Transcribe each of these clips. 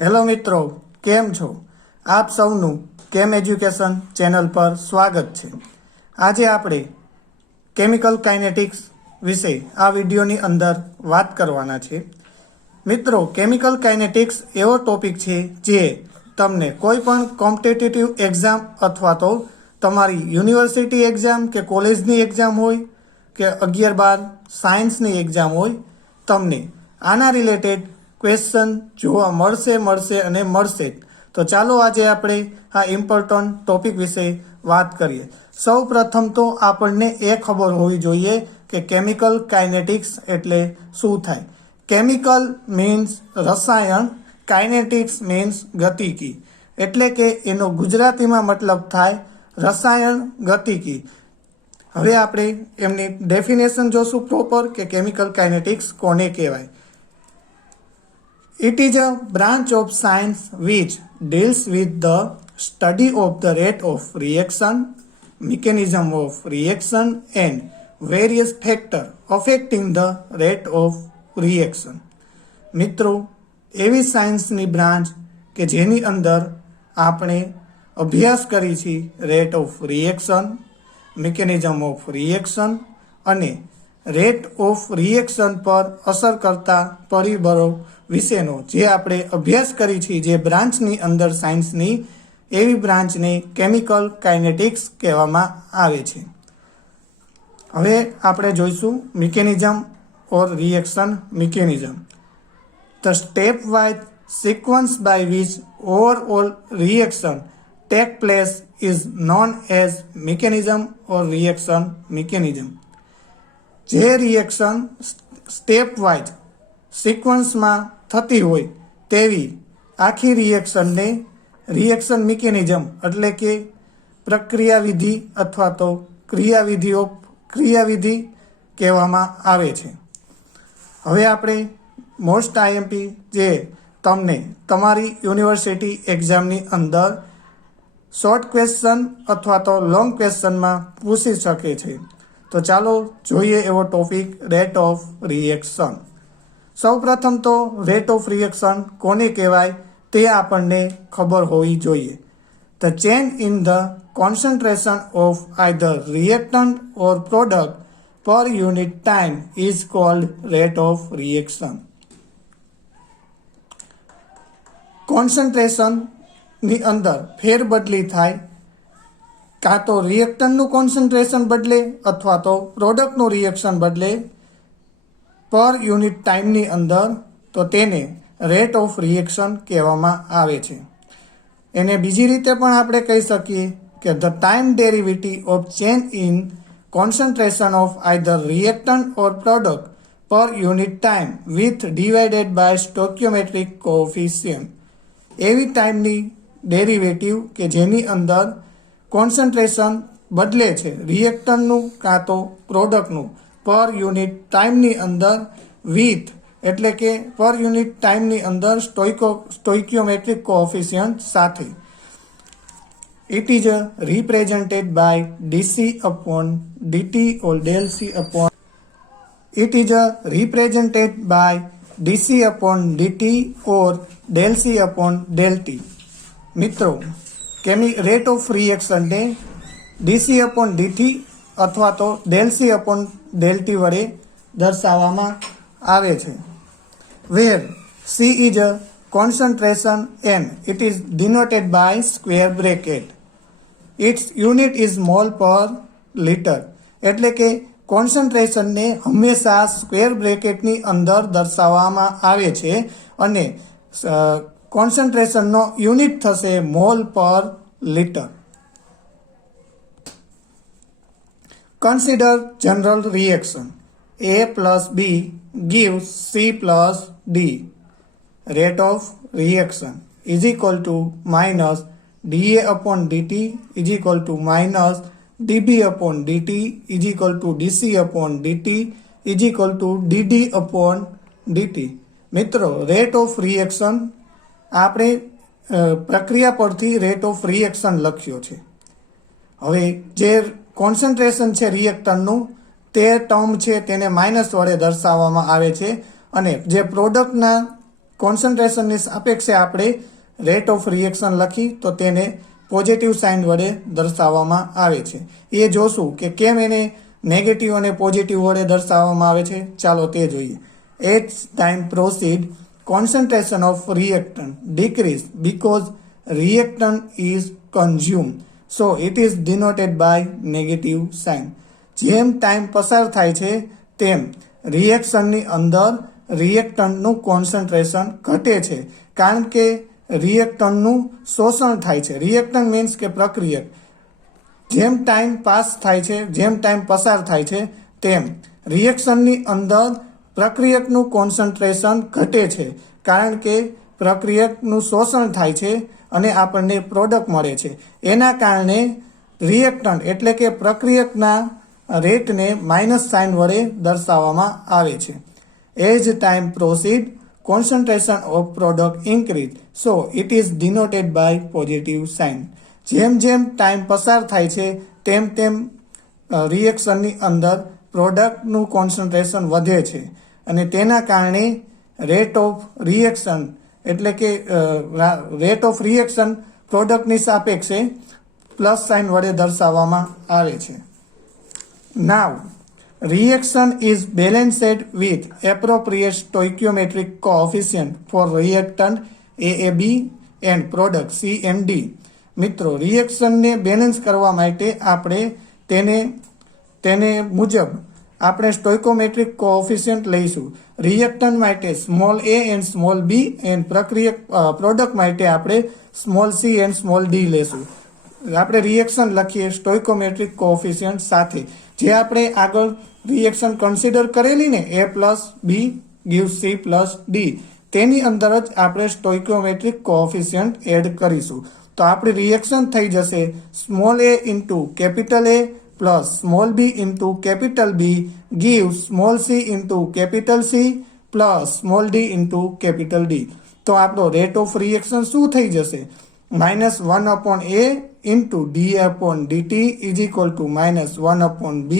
Hello મિત્રો, કેમ છો? આપ સૌનું કેમ એજ્યુકેશન ચેનલ પર સ્વાગત છે. આજે આપણે કેમિકલ કાઇનેટિક્સ વિશે આ વિડીયોની અંદર વાત કરવાના છે. મિત્રો, કેમિકલ કાઇનેટિક્સ એવો ટોપિક છે જે તમને કોઈ પણ કોમ્પિટિટિવ એક્ઝામ અથવા તો તમારી યુનિવર્સિટી એક્ઝામ કે કોલેજની એક્ઝામ હોય કે 11-12 સાયન્સની એક્ઝામ હોય, તમને આના રિલેટેડ ક્વેશ્ચન જોવા મળશે. તો ચાલો આજે આપણે આ ઇમ્પોર્ટન્ટ ટોપિક વિશે વાત કરીએ. સૌ પ્રથમ તો આપણને એ ખબર હોવી જોઈએ કે કેમિકલ કાઇનેટિક્સ એટલે શું થાય. કેમિકલ મીન્સ રસાયણ, કાઇનેટિક્સ મીન્સ ગતિકી, એટલે કે એનો ગુજરાતીમાં મતલબ થાય રસાયણ ગતિકી. હવે આપણે એમની ડેફિનેશન જોશું પ્રોપર કે કેમિકલ કાઇનેટિક્સ કોને કહેવાય. It is a branch of science which deals with the study of the rate of reaction, mechanism of reaction and various factors affecting the rate of reaction. મિત્રો, એવી સાયન્સની branch કે જેની અંદર આપણે અભ્યાસ કરી છે rate of reaction, mechanism of reaction અને રેટ ઓફ રિએક્શન પર અસર કરતા પરિબળો વિશેનો જે આપણે અભ્યાસ કરી છે, જે બ્રાન્ચની અંદર સાયન્સની, એવી બ્રાન્ચને કેમિકલ કાઇનેટિક્સ કહેવામાં આવે છે. હવે આપણે જોઈશું mechanism or reaction mechanism. The step wise sequence by which overall reaction take place is known as mechanism or reaction mechanism. જે રિએક્શન સ્ટેપ વાઇઝ સિક્વન્સમાં થતી હોય તેવી આખી રિએક્શનને રિએક્શન મિકેનિઝમ એટલે કે પ્રક્રિયા વિધિ અથવા તો ક્રિયાવિધિ કહેવામાં આવે છે. હવે આપણે મોસ્ટ આઈએમપી જે તમને તમારી યુનિવર્સિટી એક્ઝામની અંદર શોર્ટ ક્વેશ્ચન અથવા તો લોંગ ક્વેશ્ચનમાં પૂછી શકે છે. તો ચાલો જોઈએ એવો ટોપિક રેટ ઓફ રિએક્શન. સૌ પ્રથમ તો રેટ ઓફ રિએક્શન કોને કહેવાય તે આપણને ખબર હોવી જોઈએ. The change in the concentration of either reactant or product per unit time is called rate of reaction. કોન્સન્ટ્રેશનની અંદર ફેરબદલી થાય, કાં તો રિએક્ટન્ટનું કોન્સન્ટ્રેશન બદલે અથવા તો પ્રોડક્ટનું રિએક્શન બદલે પર યુનિટ ટાઈમની અંદર, તો તેને રેટ ઓફ રિએક્શન કહેવામાં આવે છે. એને બીજી રીતે પણ આપણે કહી શકીએ કે the time derivative of change in concentration of either reactant or product per unit time with divided by stoichiometric coefficient. એવી ટાઈમની ડેરિવેટિવ કે જેની અંદર કોન્સન્ટ્રેશન બદલે છે રિએક્ટન્ટનું કાં તો પ્રોડક્ટનું પર યુનિટ ટાઈમની અંદર વિથ એટલે કે પર યુનિટ ટાઈમની અંદર સ્ટોઇકિયોમેટ્રિક કોએફિશિયન્ટ સાથે. It is represented by D C upon D T or del C upon it is represented by D C upon D T or del C upon del T. મિત્રો, રેટ ઓફ રિએક્શનને ડીસી અપોન ડીટી અથવા તો del C upon del T વડે દર્શાવવામાં આવે છે. Where C is a concentration and it is denoted by square bracket. Its unit is mole per litre. એટલે કે કોન્સન્ટ્રેશનને હંમેશા સ્ક્વેર બ્રેકેટની અંદર દર્શાવવામાં આવે છે અને કોન્સન્ટ્રેશનનો યુનિટ થશે mall per litre. Consider general reaction. A plus B gives C plus D. Rate of reaction is equal to minus dA upon dt is equal to minus dB upon dt is equal to dC upon dt is equal to dd upon dt. મિત્રો, rate of reaction આપણે પ્રક્રિયા પરથી rate of reaction લખ્યો છે. હવે જે concentration છે રિએક્ટન્ટનું તે ટર્મ છે તેને માઇનસ વડે દર્શાવવામાં આવે છે અને જે પ્રોડક્ટના કોન્સન્ટ્રેશનની સાપેક્ષે આપણે રેટ ઓફ રિએક્શન લખી તો તેને પોઝિટિવ સાઇન વડે દર્શાવવામાં આવે છે. એ જોશું કે કેમ એને નેગેટિવ અને પોઝિટિવ વડે દર્શાવવામાં આવે છે. ચાલો તે જોઈએ. At time proceed concentration of reactant decrease because reactant is consumed, so it is denoted by negative sign. જેમ ટાઈમ પસાર થાય છે તેમ રિએક્શનની અંદર રિએક્ટન્ટનું કોન્સન્ટ્રેશન ઘટે છે, કારણ કે રિએક્ટન્ટનું શોષણ થાય છે. રિએક્ટન્ટ મીન્સ કે પ્રક્રિયક. જેમ ટાઈમ પાસ થાય છે, જેમ ટાઈમ પસાર થાય છે તેમ રિએક્શનની અંદર પ્રક્રિયકનું કોન્સન્ટ્રેશન ઘટે છે, કારણ કે પ્રક્રિયકનું શોષણ થાય છે અને આપણને પ્રોડક્ટ મળે છે. એના કારણે રિએક્ટન્ટ એટલે કે પ્રક્રિયકના રેટને માઇનસ સાઇન વડે દર્શાવવામાં આવે છે. As time proceed concentration of product increase, so it is denoted by positive sign. જેમ જેમ ટાઈમ પસાર થાય છે તેમ તેમ રિએક્શનની અંદર પ્રોડક્ટનું કોન્સન્ટ્રેશન વધે છે અને તેના કારણે રેટ ઓફ રિએક્શન એટલે કે રેટ ઓફ રિએક્શન પ્રોડક્ટની સાપેક્ષે પ્લસ સાઇન વડે દર્શાવવામાં આવે છે. નાવ reaction is balanced with appropriate stoichiometric coefficient for reactant AAB and product C and D. મિત્રો, રિએક્શનને બેલેન્સ કરવા માટે આપણે તેને મુજબ આપણે સ્ટોઇકોમેટ્રિક કોએફિશિયન્ટ લઈશું. રિએક્ટન્ટ માટે small a and small b and product માટે આપણે small c and small d લેશું. આપણે રિએક્શન લખીએ સ્ટોઇકોમેટ્રિક કોએફિશિયન્ટ સાથે, જે આપણે આગળ રિએક્શન કન્સિડર કરેલી ને a plus b gives c plus d, તેની અંદર જ આપણે સ્ટોઇકોમેટ્રિક કોએફિશિયન્ટ એડ કરીશું. તો આપણી રિએક્શન થઈ જશે small a into capital A plus small b into capital B gives small c into capital C plus small d into capital D. તો આપણો રેટ ઓફ રિએક્શન શું થઈ જશે? -1/a into da/dt is equal two -1/b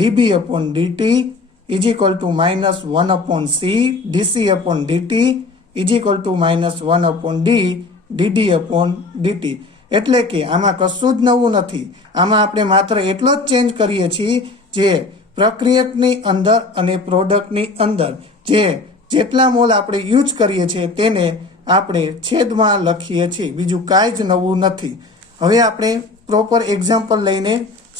db/dt is equal two -1/c dc/dt is equal two -1/d dd/dt. એટલે કે આમાં કશું જ નવું નથી. આમાં આપણે માત્ર એટલો જ ચેન્જ કરીએ છીએ જે પ્રક્રિયકની અંદર અને પ્રોડક્ટની અંદર જેટલા મોલ આપણે યુઝ કરીએ છીએ તેને આપણે છેદમાં લખીએ છીએ. બીજું કાંઈ જ નવું નથી. હવે આપણે પ્રોપર એક્ઝામ્પલ લઈને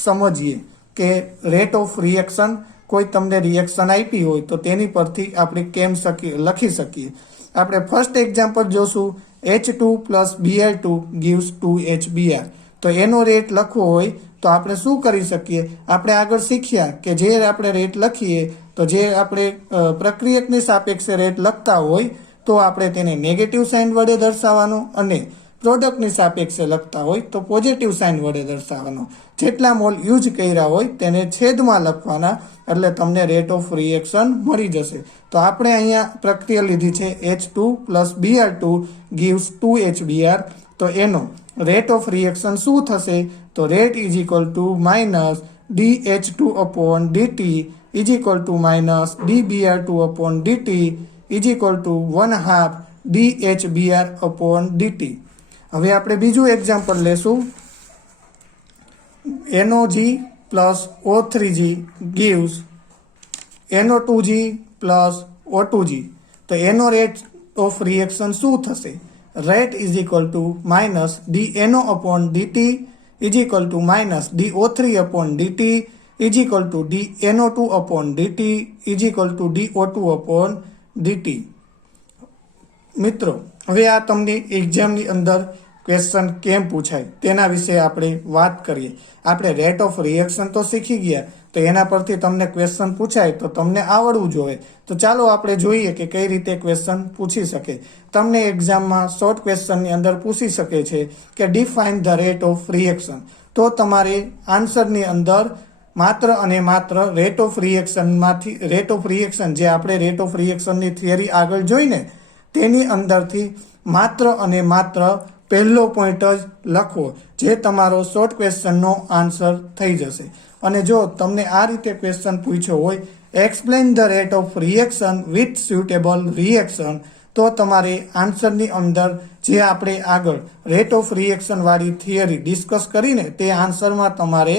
સમજીએ કે રેટ ઓફ રિએક્શન, કોઈ તમને રિએક્શન આપી હોય તો તેની પરથી આપણે કેમ લખી શકીએ. આપણે ફર્સ્ટ એક્ઝામ્પલ જોશું. H2 plus Br2 gives 2HBr. તો એનો રેટ લખવો હોય તો આપણે શું કરી શકીએ? આપણે આગળ શીખ્યા કે જે આપણે રેટ લખીએ તો જે આપણે પ્રક્રિયકની સાપેક્ષે રેટ લખતા હોય તો આપણે તેને નેગેટિવ સાઇન વડે દર્શાવવાનો અને પ્રોડક્ટની સાપેક્ષે લખતા હોય તો પોઝિટિવ સાઇન વડે દર્શાવવાનો. જેટલા મોલ યુઝ કર્યા હોય તેને છેદમાં લખવાના, એટલે તમને રેટ ઓફ રિએક્શન મળી જશે. તો આપણે અહીંયા પ્રક્રિયા લીધી છે H2 plus Br2 gives 2HBr. તો એનો રેટ ઓફ રિએક્શન શું થશે? તો rate is equal two -dH2/dt is equal two -dBr2/dt is equal two 1/2 dHBr/dt. હવે આપણે બીજું એક્ઝામ્પલ લેશું. NOG plus O3G gives NO2G plus O2G. તો એનો રેટ ઓફ રિએક્શન શું થશે? Rate is equal two -dNO/dt is equal two -dO3/dt is equal two dNO2/dt is equal two dO2/dt. મિત્રો, હવે આ તમને એક્ઝામની અંદર ક્વેશ્ચન કેમ પૂછાય તેના વિશે આપણે વાત કરીએ. આપણે રેટ ઓફ રિએક્શન તો શીખી ગયા, તો એના પરથી તમને ક્વેશ્ચન પૂછાય તો તમને આવડવું જોઈએ. તો ચાલો આપણે જોઈએ કે કઈ રીતે ક્વેશ્ચન પૂછી શકે. તમને એક્ઝામમાં શોર્ટ ક્વેશ્ચનની અંદર પૂછી શકે છે કે define the rate of reaction. તો તમારે આન્સરની અંદર માત્ર અને માત્ર રેટ ઓફ રિએક્શન જે આપણે રેટ ઓફ રિએક્શનની થિયરી આગળ જોઈને તેની અંદરથી માત્ર અને માત્ર પહેલો પોઈન્ટ જ લખવો, જે તમારો શોર્ટ ક્વેશ્ચનનો આન્સર થઈ જશે. અને જો તમને આ રીતે ક્વેશ્ચન પૂછ્યો હોય, explain the rate of reaction with suitable reaction, તો તો તમારે આન્સરની અંદર જે આપણે આગળ રેટ ઓફ રિએક્શન વાળી થિયરી ડિસ્કસ કરીને તે આન્સરમાં તમારે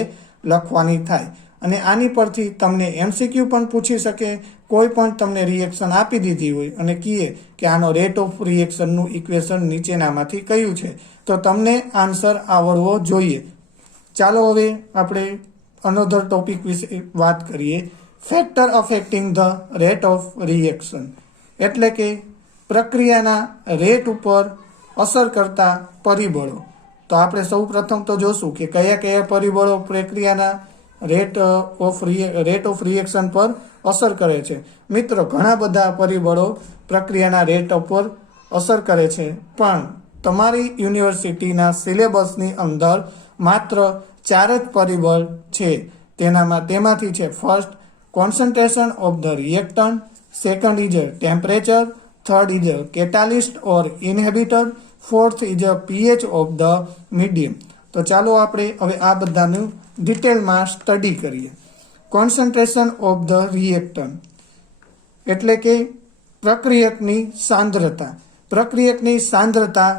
લખવાની થાય. અને આની પરથી તમને MCQ પણ પૂછી શકે. કોઈ પણ તમને રિએક્શન આપી દીધી હોય અને કહે કે આનો રેટ ઓફ રિએક્શનનું ઇક્વેશન નીચેનામાંથી કયું છે, તો તમને આન્સર આવડવો જોઈએ. ચાલો હવે આપણે અનધર ટોપિક વિશે વાત કરીએ. Factor affecting the rate of reaction, એટલે કે પ્રક્રિયાના રેટ ઉપર અસર કરતા પરિબળો. તો આપણે સૌ પ્રથમ તો જોશું કે કયા કયા પરિબળો પ્રક્રિયાના રેટ ઓફ રિએક્શન પર અસર કરે છે. મિત્રો, ઘણા બધા પરિબળો પ્રક્રિયાના રેટ ઉપર અસર કરે છે, પણ તમારી યુનિવર્સિટીના સિલેબસની અંદર માત્ર 4 જ પરિબળ છે. તેમાંથી છે first concentration of the reactant, second is temperature, third is catalyst or inhibitor, fourth is pH of the medium. તો ચાલો આપણે હવે આ બધાનું ડિટેલમાં સ્ટડી કરીએ. કોન્સન્ટ્રેશન ઓફ ધ રિએક્ટન્ટ એટલે કે પ્રક્રિયકની સાંદ્રતા. પ્રક્રિયકની સાંદ્રતા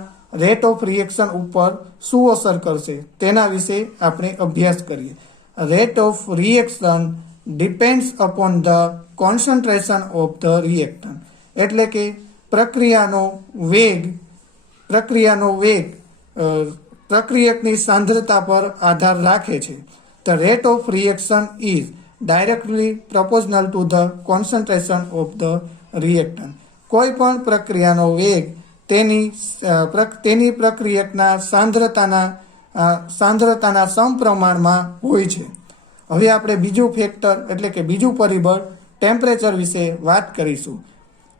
રેટ ઓફ રિએક્શન ઉપર શું અસર કરશે તેના વિશે આપણે અભ્યાસ કરીએ. Rate of reaction depends upon the concentration of the reactant, એટલે કે પ્રક્રિયાનો વેગ પ્રક્રિયકની સાંદ્રતા પર આધાર રાખે છે. The rate of reaction is directly proportional to the concentration of the reactant. કોઈ પણ પ્રક્રિયાનો વેગ તેની પ્રક્રિયકના સાંદ્રતાના સમપ્રમાણમાં હોય છે. હવે આપણે બીજું ફેક્ટર એટલે કે બીજું પરિબળ ટેમ્પરેચર વિશે વાત કરીશું.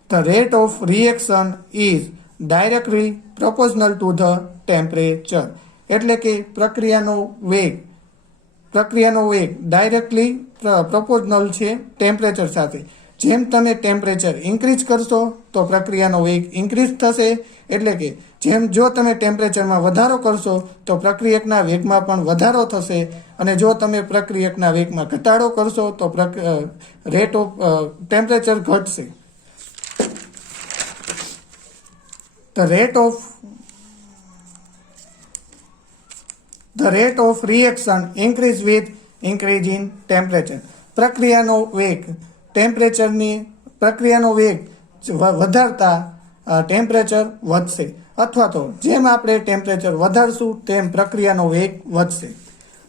The rate of reaction is directly proportional to the temperature, એટલે કે પ્રક્રિયાનો વેગ ડાયરેક્ટલી પ્રોપોર્શનલ છે ટેમ્પરેચર સાથે. જેમ તમે ટેમ્પરેચર ઇન્ક્રીઝ કરશો તો પ્રક્રિયાનો વેગ ઇન્ક્રીઝ થશે, એટલે કે જો તમે ટેમ્પરેચરમાં વધારો કરશો તો પ્રક્રિયકના વેગમાં પણ વધારો થશે, અને જો તમે પ્રક્રિયકના વેગમાં ઘટાડો કરશો તો રેટ ઓફ ટેમ્પરેચર ઘટશે. The rate of reaction increase with increase in temperature. પ્રક્રિયાનો વેગ વધારતા ટેમ્પરેચર વધશે, અથવા તો જેમ આપણે ટેમ્પરેચર વધારશું તેમ પ્રક્રિયાનો વેગ વધશે.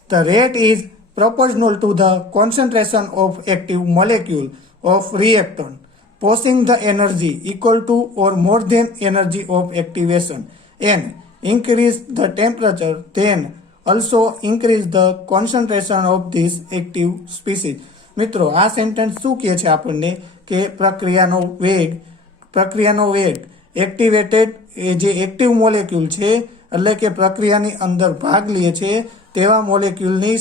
The rate is proportional to the concentration of active molecule of reactant, posing the energy equal to or more than energy of activation, and increase the temperature, then also increase the concentration of this active species. મિત્રો, આ sentence શું કહે છે આપણને કે પ્રક્રિયાનો વેગ activated જે એક્ટિવ મોલેક્યુલ છે, એટલે કે પ્રક્રિયાની અંદર ભાગ લે છે તેવા મોલેક્યુલની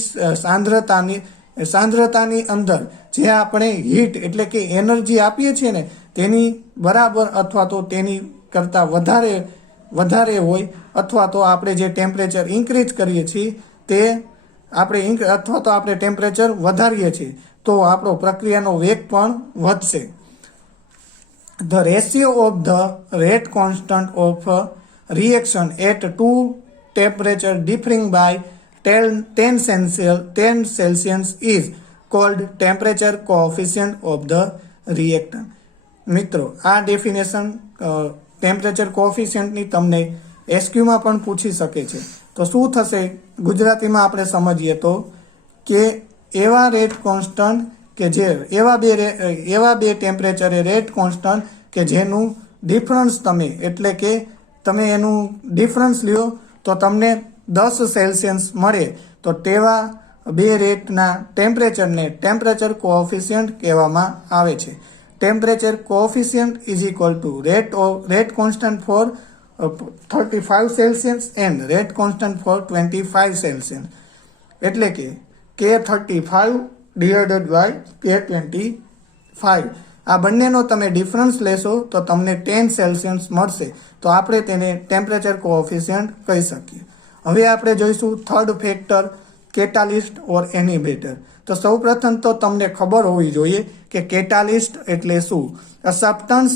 સાંદ્રતાની અંદર જે આપણે હીટ એટલે કે એનર્જી આપીએ છીએ ને તેની બરાબર અથવા તો તેની કરતાં વધારે હોય, અથવા તો આપણે જે ટેમ્પરેચર ઇન્ક્રીઝ કરીએ છીએ તે અથવા તો આપણે ટેમ્પરેચર વધારીએ છીએ તો આપણો પ્રક્રિયાનો વેગ પણ વધશે. The ratio of the rate constant of reaction at two temperature differing by 10 Celsius is called temperature coefficient of the reactant. મિત્રો, આ ડેફિનેશન ટેમ્પરેચર કોએફિશિયન્ટની તમને એસક્યુમાં પણ પૂછી શકે છે. તો શું થશે ગુજરાતીમાં આપણે સમજીએ તો કે એવા રેટ કોન્સ્ટન્ટ કે જે એવા બે ટેમ્પરેચરે રેટ કોન્સ્ટન્ટ કે જેનું ડિફરન્સ તમે એનું ડિફરન્સ લ્યો તો તમને 10 સેલ્સિયસ મળે, તો તેવા બે રેટના ટેમ્પરેચરને ટેમ્પરેચર કોએફિશિયન્ટ કહેવામાં આવે છે. Temperature coefficient is equal to rate constant for 35 Celsius and rate constant for 25 Celsius, એટલે કે K35 ડિવાઇડેડ બાય K25. આ બંનેનો તમે ડિફરન્સ લેશો તો તમને 10 સેલ્સિયસ મળશે, તો આપણે તેને ટેમ્પરેચર કોએફિશિયન્ટ કહી શકીએ. હવે આપણે જોઈશું થર્ડ ફેક્ટર કેટાલિસ્ટ ઓર ઇનહિબિટર. તો સૌપ્રથમ તો તમને ખબર હોવી જોઈએ કે કેટાલિસ્ટ એટલે શું. અ substance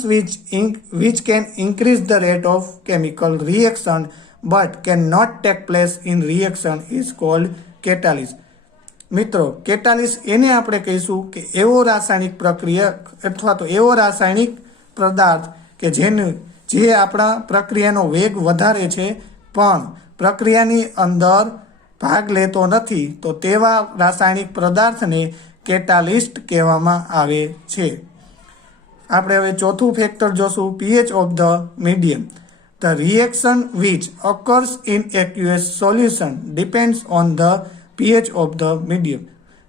which can increase the rate of chemical reaction but cannot take place in reaction is called catalyst. મિત્રો, કેટાલિસ્ટ એને આપણે કહીશું કે એવો રાસાયણિક પ્રક્રિયા અથવા તો એવો રાસાયણિક પદાર્થ કે જે આપણા પ્રક્રિયાનો વેગ વધારે છે પણ પ્રક્રિયાની અંદર ભાગ લેતો નથી, તો તેવા રાસાયણિક પદાર્થને કેટાલિસ્ટ કહેવામાં આવે છે. આપણે હવે ચોથું ફેક્ટર જોશું, pH of the medium. The reaction which occurs in aqueous solution depends on the pH of the medium.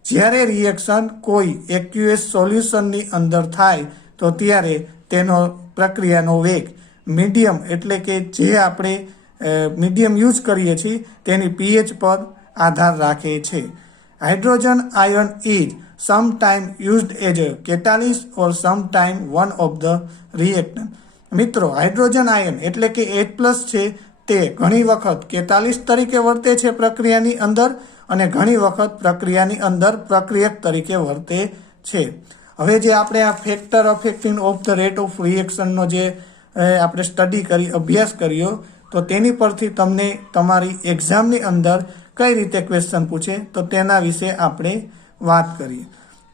જ્યારે રિએક્શન કોઈ એક્યુએસ સોલ્યુશનની અંદર થાય તો ત્યારે તેનો પ્રક્રિયાનો વેગ મીડિયમ એટલે કે જે આપણે મીડિયમ યુઝ કરીએ છીએ તેની પીએચ પર આધાર રાખે છે. Hydrogen ion is sometime used as a catalyst or sometime one of the reactant. મિત્રો, હાઇડ્રોજન આયન એટલે કે H+ છે તે ઘણી વખત કેટાલિસ્ટ તરીકે વર્તે છે પ્રક્રિયાની અંદર અને ઘણી વખત પ્રક્રિયાની અંદર પ્રક્રિયક તરીકે વર્તે છે. હવે જે આપણે આ factor affecting of the rate of રિએક્શનનો જે આપણે અભ્યાસ કર્યો, તો તેની પરથી તમને તમારી એક્ઝામની અંદર કઈ રીતે ક્વેશ્ચન પૂછે તો તેના વિશે આપણે વાત કરીએ.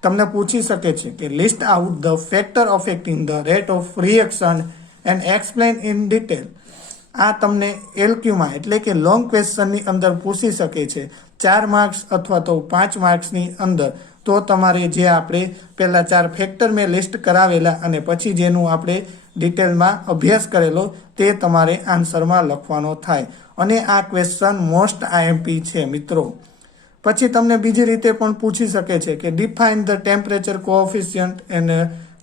તમને પૂછી શકે છે કે list out the factor affecting the rate of reaction and explain in detail. આ તમને એલક્યુમાં એટલે કે લોંગ ક્વેશ્ચનની અંદર પૂછી શકે છે 4 માર્ક્સ અથવા તો 5 માર્ક્સની અંદર. તો તમારે જે આપણે પહેલા 4 ફેક્ટર મેં લિસ્ટ કરાવેલા અને પછી જેનું આપણે ડિટેલમાં અભ્યાસ કરેલો તે તમારે આન્સરમાં લખવાનો થાય. અને આ ક્વેશ્ચન મોસ્ટ આઈએમપી છે મિત્રો. પછી તમને બીજી રીતે પણ પૂછી શકે છે કે define the temperature coefficient and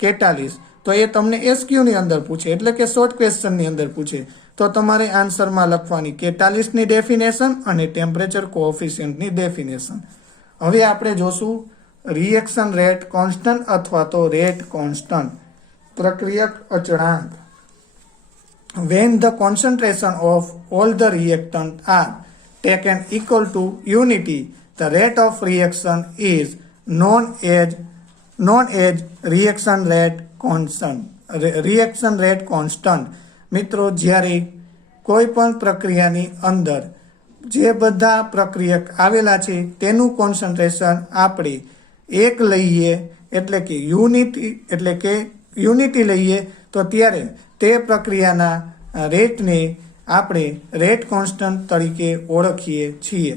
catalyst. તો એ તમને એસક્યુની અંદર પૂછે એટલે કે શોર્ટ ક્વેશ્ચનની અંદર પૂછે તો તમારે આન્સરમાં લખવાની કેટાલિસ્ટની ડેફિનેશન અને ટેમ્પરેચર કોએફિશિયન્ટની ડેફિનેશન. હવે આપણે જોશું રિએક્શન રેટ કોન્સ્ટન્ટ અથવા તો રેટ કોન્સ્ટન્ટ, પ્રક્રિયક અચળાંક. When the concentration of all the reactants are taken equal to unity, the rate of reaction is known as reaction rate constant. Reaction rate constant. મિત્રો, જ્યારે કોઈ પણ પ્રક્રિયાની અંદર જે બધા પ્રક્રિયક આવેલા છે તેનું કોન્સન્ટ્રેશન આપણે એક લઈએ એટલે કે યુનિટી લઈએ તો ત્યારે તે પ્રક્રિયાના રેટને આપણે રેટ કોન્સ્ટન્ટ તરીકે ઓળખીએ છીએ.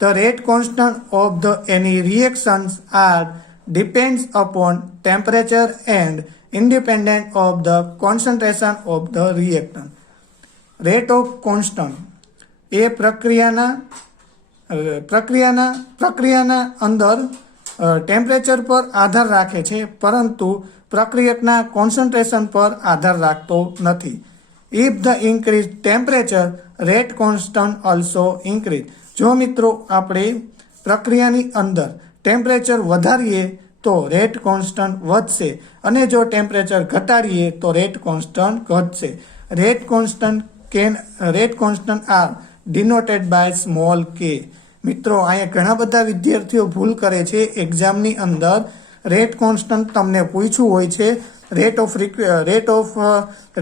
The rate constant of the any reactions are depends upon temperature and independent of the concentration of the reactant. Rate of constant એ પ્રક્રિયાના અંદર ટેમ્પરેચર પર આધાર રાખે છે પરંતુ પ્રક્રિયકના કોન્સન્ટ્રેશન પર આધાર રાખતો નથી. If the increase temperature rate constant also increase. જો મિત્રો આપણે પ્રક્રિયાની અંદર ટેમ્પરેચર વધારીએ તો રેટ કોન્સ્ટન્ટ વધશે અને જો ટેમ્પરેચર ઘટાડીએ તો રેટ કોન્સ્ટન્ટ ઘટશે. Rate constant are denoted by small k. મિત્રો, અહીંયા ઘણા બધા વિદ્યાર્થીઓ ભૂલ કરે છે એક્ઝામની અંદર. રેટ કોન્સ્ટન્ટ તમને પૂછ્યું હોય છે, રેટ ઓફ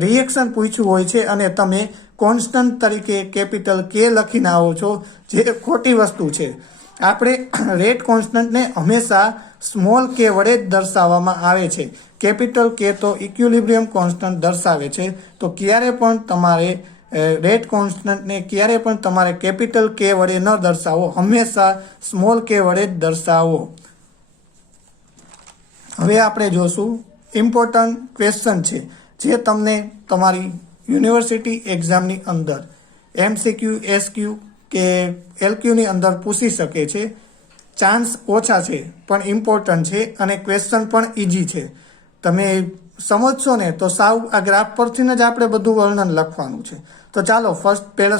રિએક્શન પૂછ્યું હોય છે અને તમે કોન્સ્ટન્ટ તરીકે કેપિટલ કે લખીને આવો છો, જે ખોટી વસ્તુ છે. આપણે રેટ કોન્સ્ટન્ટને હંમેશા સ્મોલ કે વડે જ દર્શાવવામાં આવે છે. કેપિટલ કે તો ઇક્વિલિબ્રિયમ કોન્સ્ટન્ટ દર્શાવે છે. તો ક્યારે પણ તમારે રેટ કોન્સ્ટન્ટને ક્યારે પણ તમારે કેપિટલ કે વડે ન દર્શાવો, હંમેશા સ્મોલ કે વડે જ દર્શાવો. હવે આપણે જોશું ઇમ્પોર્ટન્ટ ક્વેશ્ચન છે જે તમને તમારી યુનિવર્સિટી એક્ઝામની અંદર MCQ, SQ કે LQની અંદર પૂછી શકે છે. ચાન્સ ઓછા છે પણ ઇમ્પોર્ટન્ટ છે અને ક્વેશ્ચન પણ ઇઝી છે. તમે સમજશો ને તો સાવ આ ગ્રાફ પરથી જ આપણે બધું વર્ણન લખવાનું છે. તો ચાલો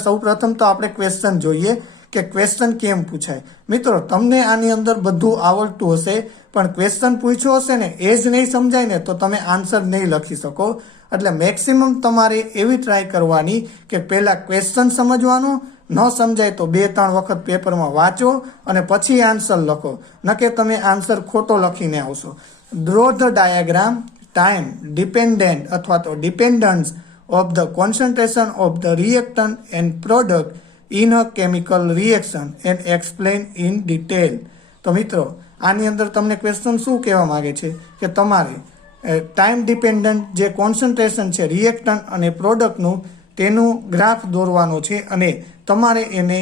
સૌ પ્રથમ તો આપણે ક્વેશ્ચન જોઈએ કે ક્વેશ્ચન કેમ પૂછાય. મિત્રો, તમને આની અંદર બધું આવડતું હશે પણ ક્વેશ્ચન પૂછ્યો હશે ને એ જ નહીં સમજાય ને તો તમે આન્સર નહીં લખી શકો. એટલે મેક્સિમમ તમારે એવી ટ્રાય કરવાની કે પહેલાં ક્વેશ્ચન સમજવાનું, ન સમજાય તો 2-3 વખત પેપરમાં વાંચો અને પછી આન્સર લખો, ન કે તમે આન્સર ખોટો લખીને આવશો. Draw the diagram time dependent અથવા તો dependence of the concentration of the reactant and product in a chemical reaction and explain in detail. તો મિત્રો, આની અંદર તમને ક્વેશ્ચન શું કહેવા માંગે છે કે તમારે ટાઈમ ડિપેન્ડન્ટ જે કોન્સન્ટ્રેશન છે રિએક્ટન્ટ અને પ્રોડક્ટનું તેનું ગ્રાફ દોરવાનું છે અને તમારે એને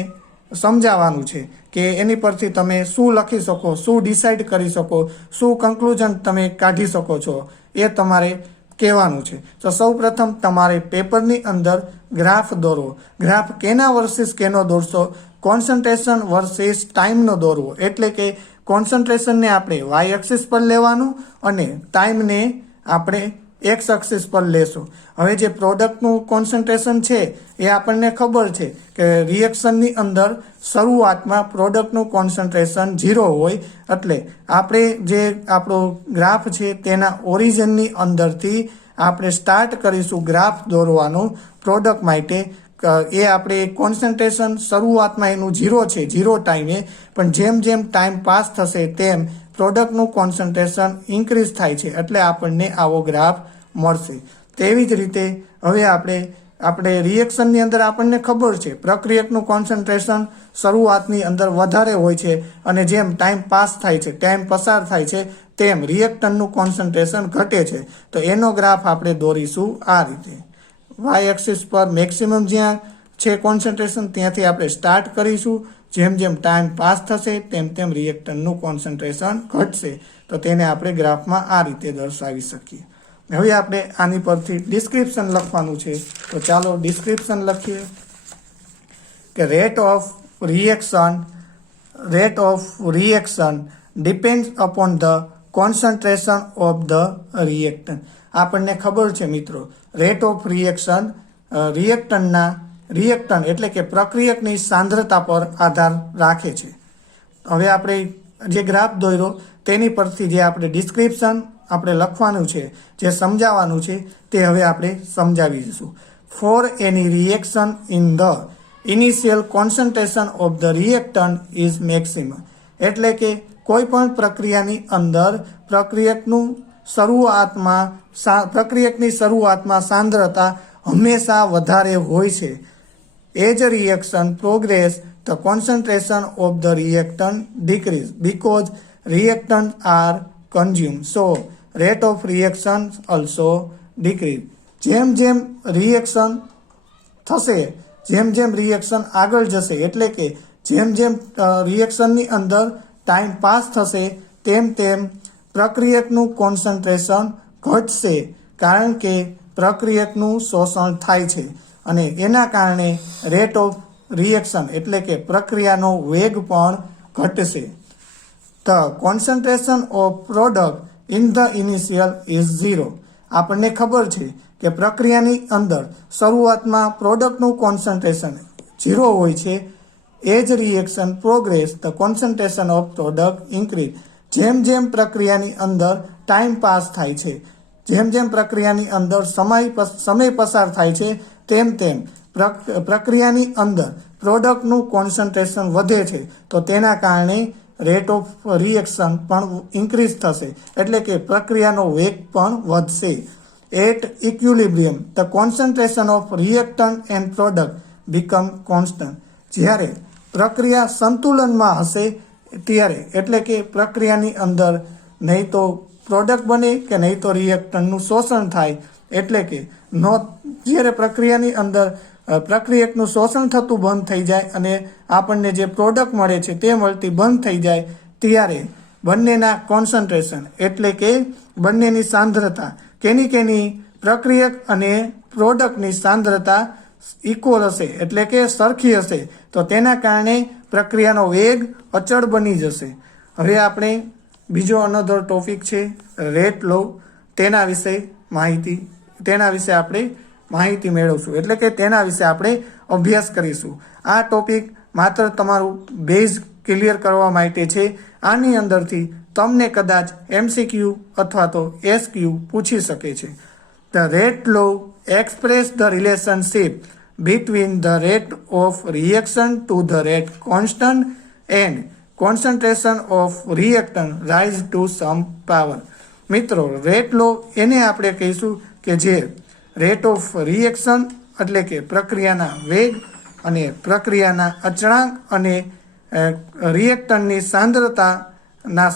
સમજાવવાનું છે કે એની પરથી તમે શું લખી શકો, શું ડિસાઇડ કરી શકો, શું કન્ક્લુઝન તમે કાઢી શકો છો, એ તમારે કહેવાનું છે. તો સૌ પ્રથમ તમારે પેપરની અંદર ગ્રાફ દોરવો. ગ્રાફ કેના વર્સિસ કેનો દોરશો? કોન્સન્ટ્રેશન વર્સિસ ટાઈમનો દોરવો. એટલે કે કોન્સન્ટ્રેશનને આપણે વાય એક્સિસ પર લેવાનું અને ટાઈમને આપણે એક્સ એક્સિસ પર લેશું. હવે જે પ્રોડક્ટનું કોન્સન્ટ્રેશન છે એ આપણને ખબર છે કે રિએક્શનની અંદર શરૂઆતમાં પ્રોડક્ટનું કોન્સન્ટ્રેશન 0 હોય, એટલે આપણે જે આપણો ગ્રાફ છે તેના ઓરિજિનની અંદરથી આપણે સ્ટાર્ટ કરીશું ગ્રાફ દોરવાનું પ્રોડક્ટ માટે. એ આપણે કોન્સન્ટ્રેશન શરૂઆતમાં એનું 0 છે, 0 ટાઈમે, પણ જેમ જેમ ટાઈમ પાસ થશે તેમ પ્રોડક્ટનું કોન્સન્ટ્રેશન ઇન્ક્રીઝ થાય છે, એટલે આપણને આવો ગ્રાફ મળશે. તેવી જ રીતે હવે આપણે રિએક્શનની અંદર આપણને ખબર છે પ્રક્રિયકનું કોન્સન્ટ્રેશન શરૂઆતની અંદર વધારે હોય છે અને જેમ ટાઈમ પાસ થાય છે, ટાઈમ પસાર થાય છે, તેમ રિએક્ટન્ટનું કોન્સન્ટ્રેશન ઘટે છે. તો એનો ગ્રાફ આપણે દોરીશું આ રીતે. વાય એક્સિસ પર મેક્સિમમ જ્યાં છે કોન્સન્ટ્રેશન ત્યાંથી આપણે સ્ટાર્ટ કરીશું. જેમ જેમ ટાઈમ પાસ થશે તેમ તેમ રિએક્ટન્ટનું કોન્સન્ટ્રેશન ઘટશે. તો તેને આપણે ગ્રાફમાં આ રીતે દર્શાવી શકીએ. હવે આપણે આની પરથી ડિસ્ક્રિપ્શન લખવાનું છે. તો ચાલો ડિસ્ક્રિપ્શન લખીએ કે rate of reaction depends upon the concentration of the reactant. આપણને ખબર છે મિત્રો, રેટ ઓફ રિએક્શન રિએક્ટન્ટ એટલે કે પ્રક્રિયકની સાંદ્રતા પર આધાર રાખે છે. હવે આપણે જે ગ્રાફ દોર્યો તેની પરથી જે આપણે ડિસ્ક્રિપ્શન આપણે લખવાનું છે, જે સમજાવવાનું છે, તે હવે આપણે સમજાવી દઈશું. For any reaction in the initial concentration of the reactant is maximum. એટલે કે કોઈ પણ પ્રક્રિયાની અંદર પ્રક્રિયકની શરૂઆતમાં સાંદ્રતા હંમેશા વધારે હોય છે. As reaction progress the concentration of the reactant decrease because reactants are consumed. So, rate of reaction also decrease. જેમ જેમ રિએક્શન થશે, જેમ જેમ રિએક્શન આગળ જશે, એટલે કે જેમ જેમ રિએક્શનની અંદર ટાઈમ પાસ થશે તેમ તેમ પ્રક્રિયકનું કોન્સન્ટ્રેશન ઘટશે, કારણ કે પ્રક્રિયકનું શોષણ થાય છે અને એના કારણે રેટ ઓફ રિએક્શન એટલે કે પ્રક્રિયાનો વેગ પણ ઘટશે. The concentration of product in the initial is 0. આપણને ખબર છે કે પ્રક્રિયાની અંદર શરૂઆતમાં પ્રોડક્ટનું કોન્સન્ટ્રેશન 0 હોય છે. As reaction progress the concentration of product increase. જેમ જેમ પ્રક્રિયાની અંદર ટાઈમ પાસ થાય છે, જેમ જેમ પ્રક્રિયાની અંદર સમય પસાર થાય છે, તેમ તેમ પ્રક્રિયાની અંદર પ્રોડક્ટનું કોન્સન્ટ્રેશન વધે છે. તો તેના કારણે રેટ ઓફ રિએક્શન પણ ઇન્ક્રીઝ થશે, એટલે કે પ્રક્રિયાનો વેગ પણ વધશે. At equilibrium the concentration of reactant and product become constant. જ્યારે પ્રક્રિયા સંતુલનમાં હશે ત્યારે, એટલે કે પ્રક્રિયાની અંદર નહીં તો પ્રોડક્ટ બને કે નહીં તો રિએક્ટન્ટનું શોષણ થાય, એટલે કે જ્યારે પ્રક્રિયાની અંદર પ્રક્રિયકનું શોષણ થતું બંધ થઈ જાય અને આપણને જે પ્રોડક્ટ મળે છે તે મળતી બંધ થઈ જાય, ત્યારે બંનેના કોન્સન્ટ્રેશન એટલે કે બંનેની સાંદ્રતા કેની પ્રક્રિયક અને પ્રોડક્ટની સાંદ્રતા ઇક્વલ હશે, એટલે કે સરખી હશે. તો તેના કારણે પ્રક્રિયાનો વેગ અચળ બની જશે. હવે આપણે બીજો અનધર ટોપિક છે રેટ લો, તેના વિશે આપણે માહિતી મેળવશું, એટલે કે તેના વિશે આપણે અભ્યાસ કરીશું. આ ટોપિક માત્ર તમારું બેઝ ક્લિયર કરવા માટે છે. આની અંદરથી તમને કદાચ MCQ અથવા તો SQ પૂછી શકે છે. The rate law express the relationship between the rate of reaction to the rate constant and concentration of reactant rise to some power. મિત્રો રેટ લો એને આપણે કહીશું કે જે રેટ ઓફ રિએક્શન એટલે કે પ્રક્રિયાના વેગ અને પ્રક્રિયાના અચળાંક અને રિએક્ટન્ટની સાંદ્રતાના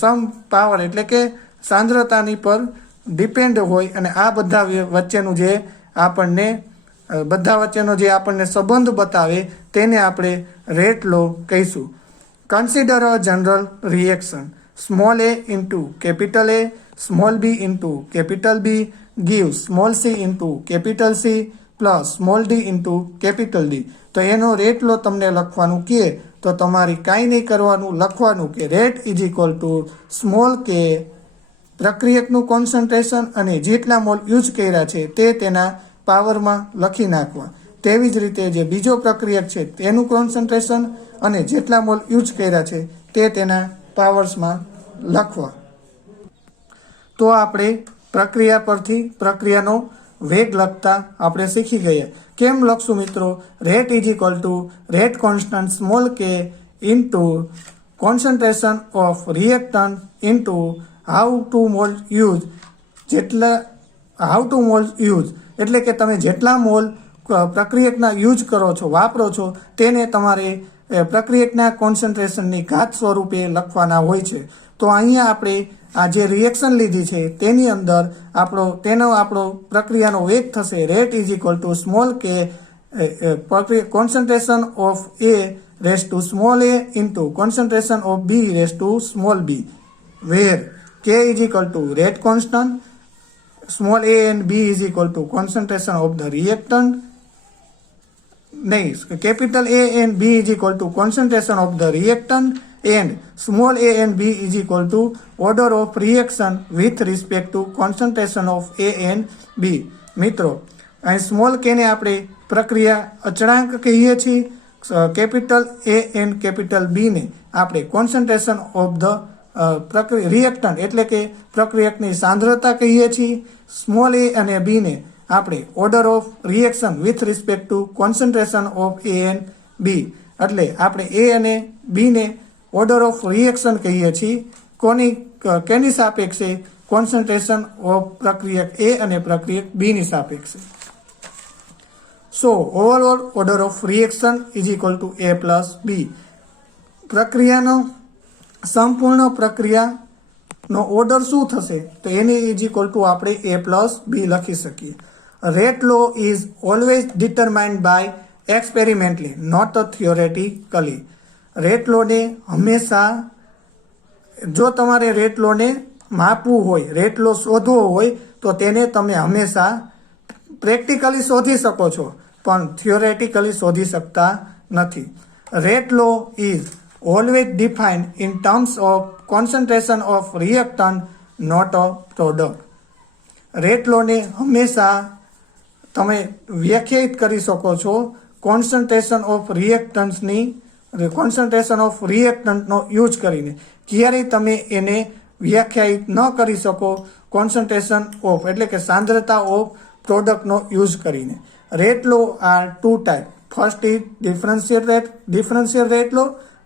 સમ પાવર એટલે કે સાંદ્રતાની પર ડિપેન્ડ હોય અને આ બધા વચ્ચેનું જે આપણને સંબંધ બતાવે તેને આપણે રેટ લો કહીશું. Consider a general reaction small a into capital A, small b into capital B gives small c into capital C plus small d into capital D. તો એનો રેટ લો તમને લખવાનું કહે તો તમારે કાંઈ નહીં કરવાનું, લખવાનું કે rate is equal to small કે પ્રક્રિયકનું કોન્સન્ટ્રેશન અને જેટલા મોલ યુઝ કર્યા છે તે તેના પાવરમાં લખી નાખવા. તેવી જ રીતે જે બીજો પ્રક્રિયક છે તેનું કોન્સન્ટ્રેશન અને જેટલા મોલ યુઝ કર્યા છે તે તેના પાવર્સમાં લખવા. તો આપણે પ્રક્રિયા પરથી પ્રક્રિયાનો વેગ લખતા આપણે શીખી ગયા. કેમ લખશું મિત્રો? Rate is equal to rate constant small K into concentration of reactant into how to mole use એટલે કે તમે જેટલા મોલ પ્રક્રિયકના યુઝ કરો છો, વાપરો છો, તેને તમારે પ્રક્રિયકના કોન્સન્ટ્રેશનની ઘાત સ્વરૂપે લખવાના હોય છે. તો અહીંયા આપણે આ જે રિએક્શન લીધી છે તેની અંદર આપણો પ્રક્રિયાનો વેગ થશે rate is equal to small K concentration of A raise to small a into concentration of B raise to small b, where K is equal to rate constant, small a and b is equal to concentration of the reactant. Capital A and B is equal to concentration of the reactant and small a and b is equal to order of reaction with respect to concentration of A and B. મિત્રો અહીં small કે ને આપણે પ્રક્રિયા અચળાંક કહીએ છીએ, capital A and capital B ને આપણે કોન્સન્ટ્રેશન ઓફ ધ રિએક્ટન્ટ એટલે કે પ્રક્રિયકની સાંદ્રતા કહીએ છીએ. સ્મોલ a અને b ને આપણે order of reaction with respect to concentration of A and B એટલે આપણે A અને B ને ઓર્ડર ઓફ રિએક્શન કહીએ છીએ. કેની સાપેક્ષે? કોન્સન્ટ્રેશન ઓફ પ્રક્રિયક A અને પ્રક્રિયક B ની સાપેક્ષે. So overall order of reaction is equal to A plus B. પ્રક્રિયાનો સંપૂર્ણ પ્રક્રિયાનો ઓર્ડર શું થશે તો એની ઇઝ ઇક્વલ ટુ આપણે A પ્લસ B લખી શકીએ. Rate law is always determined by experimentally not theoretically. Rate લોને હંમેશા, જો તમારે રેટ લોને માપવું હોય, રેટ લો શોધવો હોય તો તેને તમે હંમેશા પ્રેક્ટિકલી શોધી શકો છો પણ થિયોરેટિકલી શોધી શકતા નથી. Rate law is always defined in terms of concentration of reactant, not of product. Rate લોને હંમેશા તમે વ્યાખ્યાયિત કરી શકો છો કોન્સન્ટ્રેશન ઓફ રિએક્ટન્ટનો યુઝ કરીને. ક્યારેય તમે એને વ્યાખ્યાયિત ન કરી શકો કોન્સન્ટ્રેશન ઓફ એટલે કે સાંદ્રતા ઓફ પ્રોડક્ટનો યુઝ કરીને. Rate law are two type. First is differential rate law,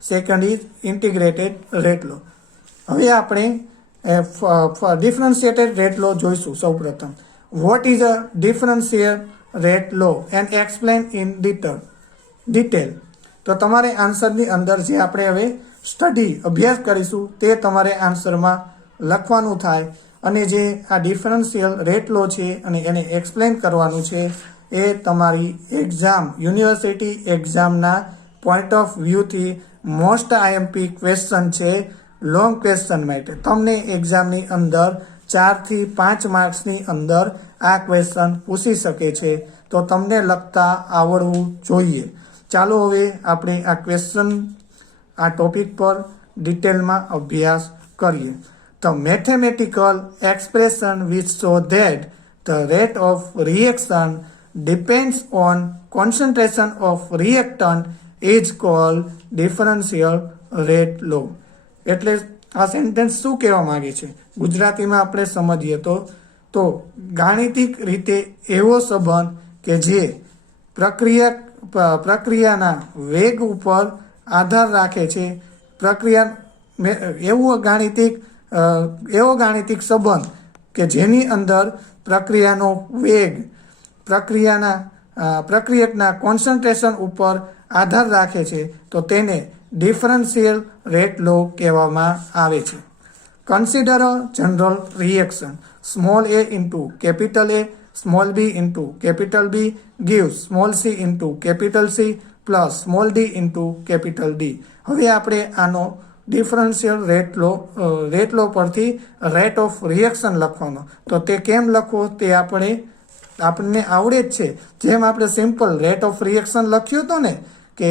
second is integrated rate law. હવે આપણે ડિફરન્શિએટેડ રેટ લો જોઈશું. સૌપ્રથમ what is a differential rate law and explain in detail. તો તમારે આન્સરની અંદર જે આપણે હવે અભ્યાસ કરીશું તે તમારે આન્સરમાં લખવાનું થાય અને જે આ ડિફરન્શિયલ રેટ લો છે અને એને એક્સપ્લેન કરવાનું છે એ તમારી યુનિવર્સિટી એક્ઝામના પોઈન્ટ ઓફ વ્યૂથી મોસ્ટ IMP ક્વેશ્ચન છે. લોંગ ક્વેશ્ચન માટે તમને એક્ઝામની અંદર 4 થી 5 માર્ક્સની અંદર આ ક્વેશ્ચન પૂછી શકે છે, તો તમને લખતા આવડવું જોઈએ. ચાલો હવે આપણે આ ટોપિક પર ડિટેલમાં અભ્યાસ કરીએ. The mathematical expression which show that the rate of reaction depends on concentration of reactant is called differential rate law. એટલે આ સેન્ટેન્સ શું કહેવા માંગે છે ગુજરાતીમાં આપણે સમજીએ તો ગાણિતિક રીતે એવો સંબંધ કે જે પ્રક્રિયાના વેગ ઉપર આધાર રાખે છે. પ્રક્રિયા એવો ગાણિતિક સંબંધ કે જેની અંદર પ્રક્રિયાનો વેગ પ્રક્રિયકના કોન્સન્ટ્રેશન ઉપર આધાર રાખે છે, તો તેને ડિફરન્શિયલ રેટ લો કહેવામાં આવે છે. Consider a general reaction. Small a into capital A, small b into capital B gives small c into capital C plus small d into capital D. હવે આપણે આનો ડિફરન્શિયલ રેટ લો પરથી રેટ ઓફ રિએક્શન લખવાનો. તો તે કેમ લખવો તે આપણને આવડે જ છે. જેમ આપણે સિમ્પલ રેટ ઓફ રિએક્શન લખ્યો હતો ને, કે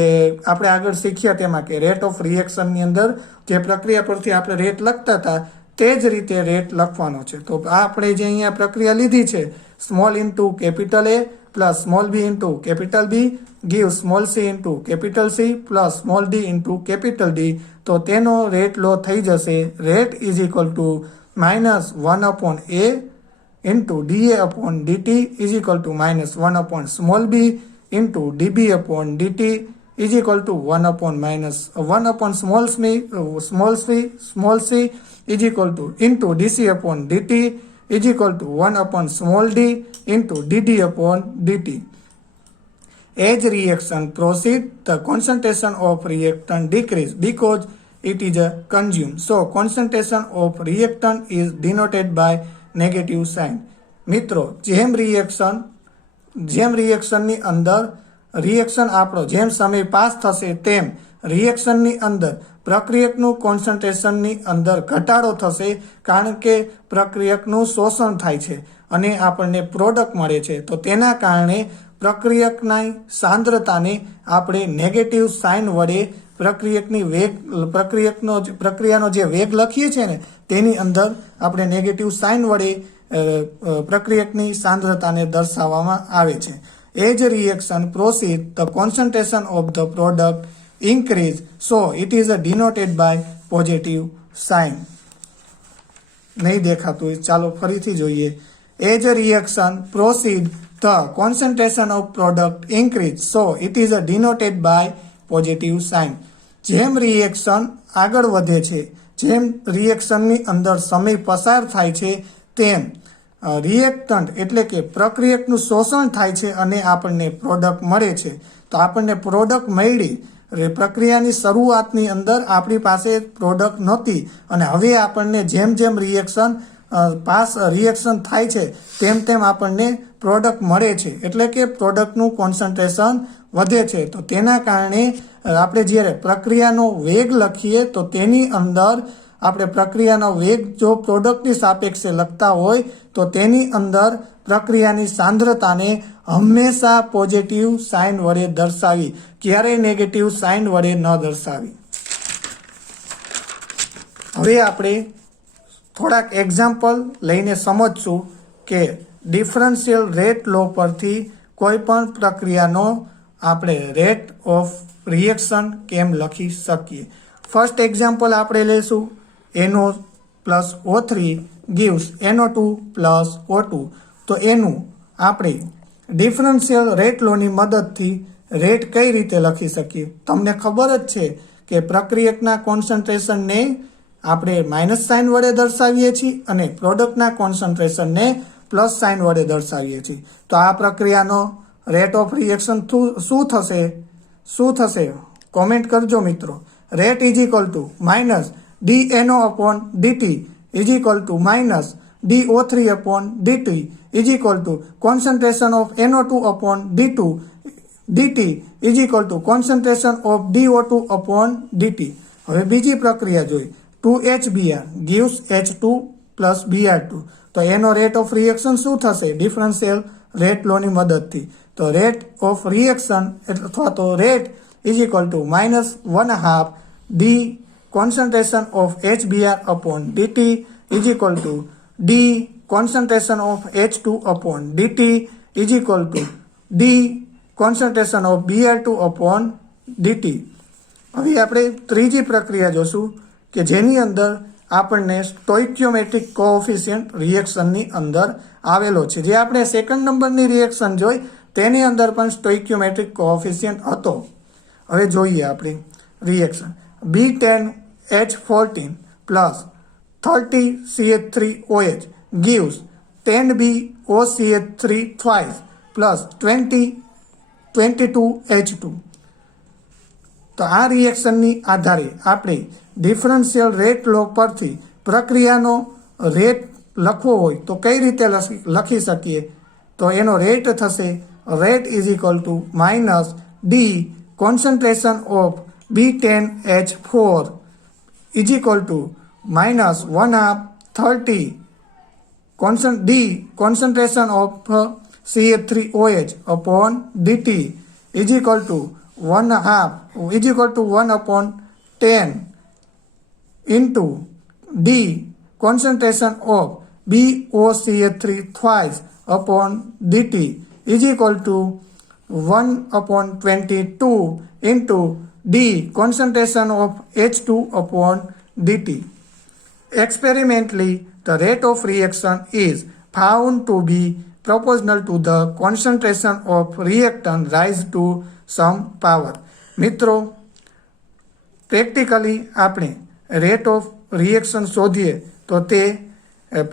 આપણે આગળ શીખ્યા તેમાં કે રેટ ઓફ રિએક્શનની અંદર જે પ્રક્રિયા પરથી આપણે રેટ લખતા હતા તે જ રીતે રેટ લખવાનો છે. તો આપણે જે અહીંયા પ્રક્રિયા લીધી છે, small into capital A plus small b into capital B give small c into capital C plus small d into capital D. તો તેનો રેટ લો થઈ જશે rate is equal two -1/a into dA upon dt is equal two -1 small b into dB upon dt is equal to 1 upon small c is equal to into dc upon dt is equal to 1 upon small d into dd upon dt. As reaction proceed, the concentration of reactant decrease because it is consumed. So concentration of reactant is denoted by negative sign. મિત્રો, જેમ રિએક્શનની અંદર reaction આપણો જેમ સમય pass થશે તેમ રિએક્શનની અંદર પ્રક્રિયકનું કોન્સન્ટ્રેશનની અંદર ઘટાડો થશે, કારણ કે પ્રક્રિયકનું શોષણ થાય છે અને આપણને પ્રોડક્ટ મળે છે. તો તેના કારણે પ્રક્રિયકના સાંદ્રતાને આપણે નેગેટિવ સાઇન વડે પ્રક્રિયાનો જે વેગ લખીએ છીએ ને તેની અંદર આપણે નેગેટિવ સાઇન વડે પ્રક્રિયકની સાંદ્રતાને દર્શાવવામાં આવે છે. As reaction proceed, the concentration of the product increase, so it is denoted by positive sign. નહીં દેખાતું, ચાલો ફરીથી જોઈએ. As reaction proceed, the concentration of product increase, so it is denoted by positive sign. જેમ reaction આગળ વધે છે, જેમ રિએક્શનની અંદર સમય પસાર થાય છે તેમ રિએક્ટન્ટ એટલે કે પ્રક્રિયકનું શોષણ થાય છે અને આપણને પ્રોડક્ટ મળે છે. તો આપણને પ્રોડક્ટ મળી, પ્રક્રિયાની શરૂઆતની અંદર આપણી પાસે પ્રોડક્ટ નહોતી અને હવે આપણને જેમ રિએક્શન થાય છે તેમ આપણને પ્રોડક્ટ મળે છે, એટલે કે પ્રોડક્ટનું કોન્સન્ટ્રેશન વધે છે. તો તેના કારણે આપણે જ્યારે પ્રક્રિયાનો વેગ લખીએ તો તેની અંદર આપણે પ્રક્રિયાનો વેગ જો પ્રોડક્ટની સાપેક્ષે લખતા હોય તો તેની અંદર પ્રક્રિયાની સાંદ્રતાને હંમેશા પોઝિટિવ સાઇન વડે દર્શાવી, ક્યારેય નેગેટિવ સાઇન વડે ન દર્શાવી. હવે આપણે થોડાક એક્ઝામ્પલ લઈને સમજશું કે ડિફરન્શિયલ રેટ લો પરથી કોઈ પણ પ્રક્રિયાનો આપણે રેટ ઓફ રિએક્શન કેમ લખી શકીએ. ફર્સ્ટ એક્ઝામ્પલ આપણે લઈશું. NO plus O3 gives NO2 plus O2. તો એનું આપણે ડિફરન્શિયલ રેટ લોની મદદથી રેટ કઈ રીતે લખી શકીએ? તમને ખબર જ છે કે પ્રક્રિયકના કોન્સન્ટ્રેશનને આપણે માઇનસ સાઇન વડે દર્શાવીએ છીએ અને પ્રોડક્ટના કોન્સન્ટ્રેશનને પ્લસ સાઇન વડે દર્શાવીએ છીએ. તો આ પ્રક્રિયાનો રેટ ઓફ રિએક્શન શું થશે? કોમેન્ટ કરજો મિત્રો. Rate is equal two minus dNO upon dt is equal to minus dO3 upon dt is equal to concentration of NO2 upon dt is equal to concentration of DO2 upon dt. હવે બીજી પ્રક્રિયા જોઈ. 2HBr gives H2 plus Br2. તો એનો rate of reaction શું થશે? Differential rate લોની મદદથી. તો રેટ ઓફ રિએક્શન અથવા તો rate is equal two -1/2 d concentration of HBr upon dt is equal to d concentration of H2 upon dt is equal to d concentration of Br2 upon dt. હવે આપણે ત્રીજી પ્રક્રિયા જોશું કે જેની અંદર આપણને સ્ટોઇકિયોમેટ્રિક કોએફિશિયન્ટ રિએક્શનની અંદર આવેલો છે. જે આપણે સેકન્ડ નંબરની રિએક્શન જોઈ તેની અંદર પણ સ્ટોઇક્યોમેટ્રિક કોએફિશિયન્ટ હતો. હવે જોઈએ આપણે reaction. B10H14 plus 30CH3OH gives 10BOCH3 twice plus 22H2. તો આ રિએક્શનની આધારે આપણે ડિફરન્શિયલ રેટ લો પરથી પ્રક્રિયાનો રેટ લખવો હોય તો કઈ રીતે લખી શકીએ? તો એનો રેટ થશે rate is equal two minus D concentration of B10H4 is equal two minus 1/2 30 D concentration of CH3OH upon DT is equal to 1/10 into D concentration of BOCH3 twice upon DT is equal to 1/22 into D concentration of H2 upon DT. Experimentally, the rate of reaction is found to be proportional to the concentration of reactant rise to some power. મિત્રો, practically આપણે rate of reaction શોધીએ તો તે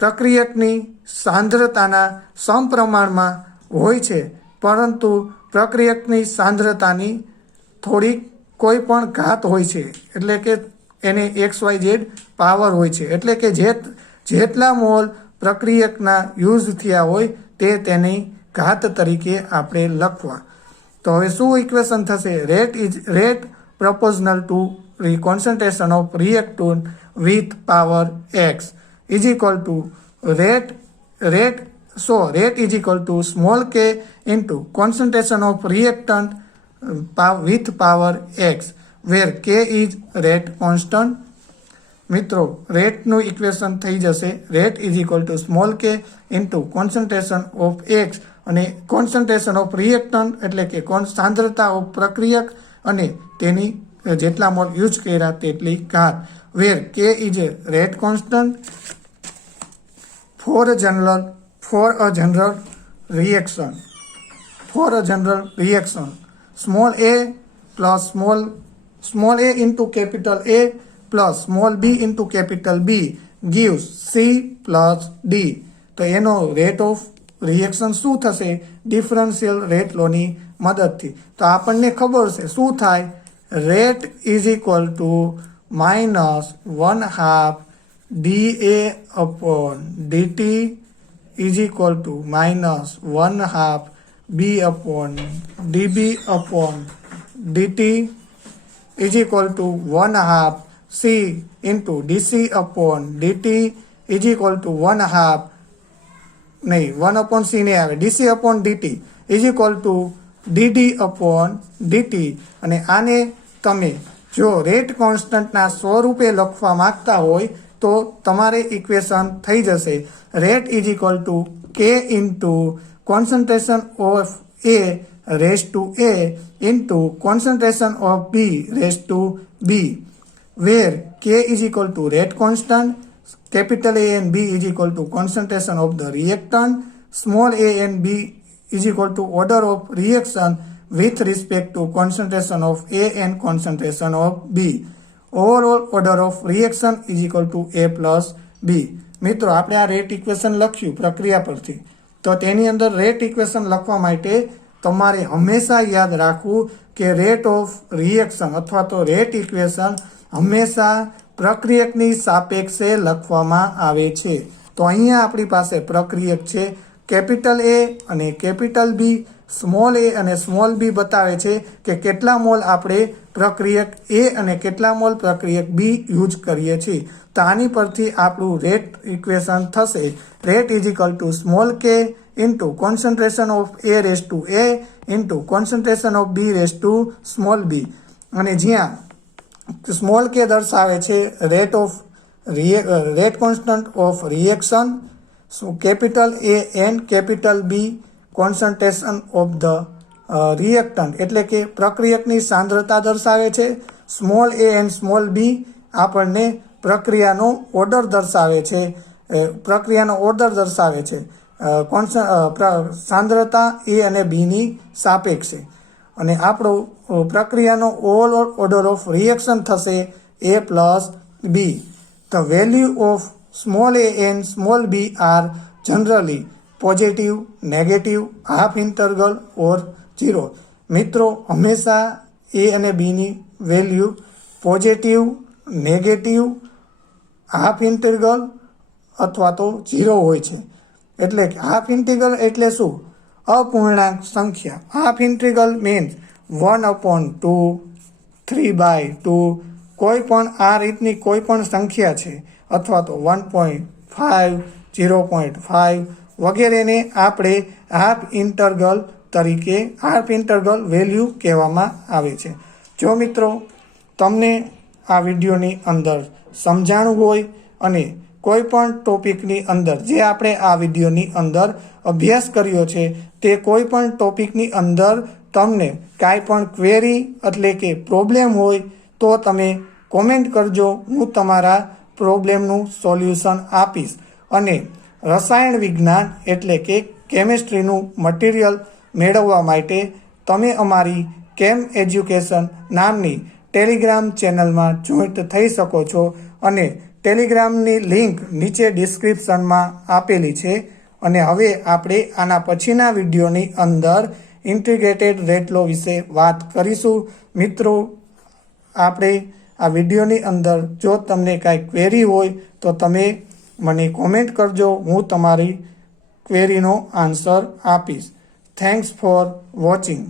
પ્રક્રિયકની સાંદ્રતાના સમપ્રમાણમાં હોય છે, પરંતુ પ્રક્રિયકની સાંદ્રતાની થોડી કોઈ પણ ઘાત હોય છે, એટલે કે એને XYZ પાવર હોય છે. એટલે કે જેટલા મોલ પ્રક્રિયકના યુઝ થયા હોય તે તેની ઘાત તરીકે આપણે લખવા. તો હવે શું ઇક્વેશન થશે? Rate proportional to the concentration of reactant with power x is equal to rate is equal to small k into concentration of reactant with power x, where k is rate constant. મિત્રો, રેટનું equation થઈ જશે rate is equal to small K into concentration of x અને concentration of reactant એટલે કે સાંદ્રતા of પ્રક્રિયક અને તેની જેટલા મોલ યુઝ કર્યા તેટલી ઘાત, વેર કે is A rate constant for a general reaction small a plus small a into capital A plus small b into capital B gives C plus D. તો એનો રેટ ઓફ રિએક્શન શું થશે? Differential rate લોની મદદથી. તો આપણને ખબર છે શું થાય? Rate is equal two minus 1/2 dA upon dt is equal two minus 1/2 B upon dB upon dt is equal two 1/2 C into dC upon dt is equal to 1/2 नहीं 1/C नहीं आवे dC upon dt is equal to dd upon dt. અને આને તમે જો rate કોન્સ્ટન્ટના સ્વરૂપે લખવા માંગતા હોય તો તમારે ઇક્વેશન થઈ જશે rate is equal to k into concentration of A raise to A into concentration of B raise to B, where K is equal to rate constant, capital A and B is equal to concentration of the reactant, small a and B is equal to order of reaction with respect to concentration of A and concentration of B. Overall order of reaction is equal to A plus B. મિત્રો, આપણે આ rate equation લખ્યું પ્રક્રિયા પરથી, તો તેની અંદર rate equation લખવા માટે તમારે હંમેશા યાદ રાખવું કે રેટ ઓફ રિએક્શન અથવા તો રેટ ઇક્વેશન હંમેશા પ્રક્રિયકની સાપેક્ષે લખવામાં આવે છે. તો અહીંયા આપણી પાસે પ્રક્રિયક છે કેપિટલ A અને કેપિટલ B, સ્મોલ a અને સ્મોલ b બતાવે છે કે કેટલા મોલ આપણે પ્રક્રિયક A અને કેટલા મોલ પ્રક્રિયક B યુઝ કરીએ છીએ. તો આની પરથી આપણું રેટ ઇક્વેશન થશે rate is equal to small k into concentration of A raise to A into concentration of B raise to small b. અને જ્યાં સ્મોલ કે દર્શાવે છે rate constant of reaction, capital A and capital B concentration of the reactant એટલે કે પ્રક્રિયકની સાંદ્રતા દર્શાવે છે. Small a and small b આપણને પ્રક્રિયાનો ઓર્ડર દર્શાવે છે સાંદ્રતા એ અને બીની સાપેક્ષે અને આપણો પ્રક્રિયાનો ઓવર ઓર્ડર ઓફ રિએક્શન થશે A plus B. The value of small a and small b are generally positive, negative, half integral or 0. મિત્રો, હંમેશા એ અને બીની value positive, negative, half integral અથવા તો 0 હોય છે. એટલે કે હાફ ઇન્ટિગ્રલ એટલે શું? અપૂર્ણાંક સંખ્યા. હાફ ઇન્ટિગ્રલ મીન્સ 1/2, 3/2, કોઈ પણ આ રીતની કોઈ પણ સંખ્યા છે અથવા તો 1.5, 0.5 વગેરેને આપણે હાફ ઇન્ટરગલ તરીકે હાફ ઇન્ટરગલ વેલ્યુ કહેવામાં આવે છે. જો મિત્રો તમને આ વિડીયોની અંદર સમજાણું હોય અને કોઈ પણ ટોપિકની અંદર જે આપણે આ વિડીયોની અંદર અભ્યાસ કર્યો છે તે કોઈ પણ ટોપિકની અંદર તમને કાંઈ પણ ક્વેરી એટલે કે પ્રોબ્લેમ હોય તો તમે કોમેન્ટ કરજો. હું તમારા પ્રોબ્લેમનું સોલ્યુશન આપીશ. અને રસાયણ વિજ્ઞાન એટલે કે કેમિસ્ટ્રીનું મટીરિયલ મેળવવા માટે તમે અમારી કેમ એજ્યુકેશન નામની ટેલિગ્રામ ચેનલમાં જોઈન્ટ થઈ શકો છો અને ટેલિગ્રામની લિંક નીચે ડિસ્ક્રિપ્શનમાં આપેલી છે. અને હવે આપણે આના પછીના વિડીયોની અંદર ઇન્ટિગ્રેટેડ રેટ લો વિશે વાત કરીશું. મિત્રો, આપણે આ વિડીયોની અંદર જો તમને કાંઈ ક્વેરી હોય તો તમે મને કોમેન્ટ કરજો. હું તમારી ક્વેરીનો આન્સર આપીશ. Thanks for watching.